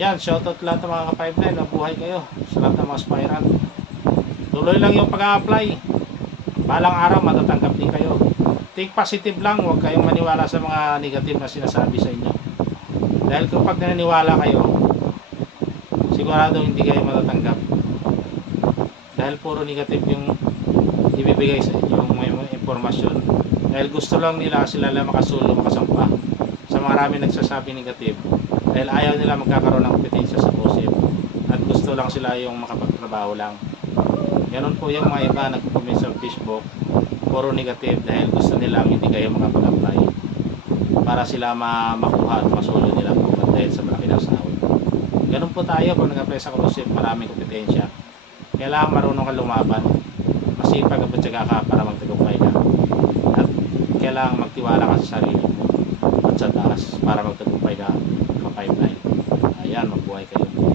Ayan, shoutout lahat ng mga ka-pipeline. Nabuhay kayo sa lahat ng mga aspirant. Tuloy lang yung pag-a-apply. Balang araw, matatanggap din kayo. Think positive lang. Huwag kayong maniwala sa mga negative na sinasabi sa inyo. Dahil kapag naniniwala kayo, sigurado hindi kayo matatanggap. Dahil puro negative yung ibibigay sa inyo yung impormasyon. Dahil gusto lang nila sila lang makasulo, makasampa. Sa marami nagsasabi negative. Dahil ayaw nila magkakaroon ng kompetensya sa POSIP. At gusto lang sila yung makapagtrabaho lang. Ganun po yung mga iba nagko-comment sa Facebook. Puro negative dahil gusto nilang hindi kayo makapag-apply. Para sila ma makuha at masulo nila po dahil sa malaki ng sahod. Ganun po tayo pag nag-apply sa POSIP, maraming kompetensya. Kailangan marunong ka lumaban. Masipag at matyaga ka para magtagumpay ka. At kailangan magtiwala ka sa sarili mo at sa taas para magtagumpay ka. Ayan, magbuhay kayo.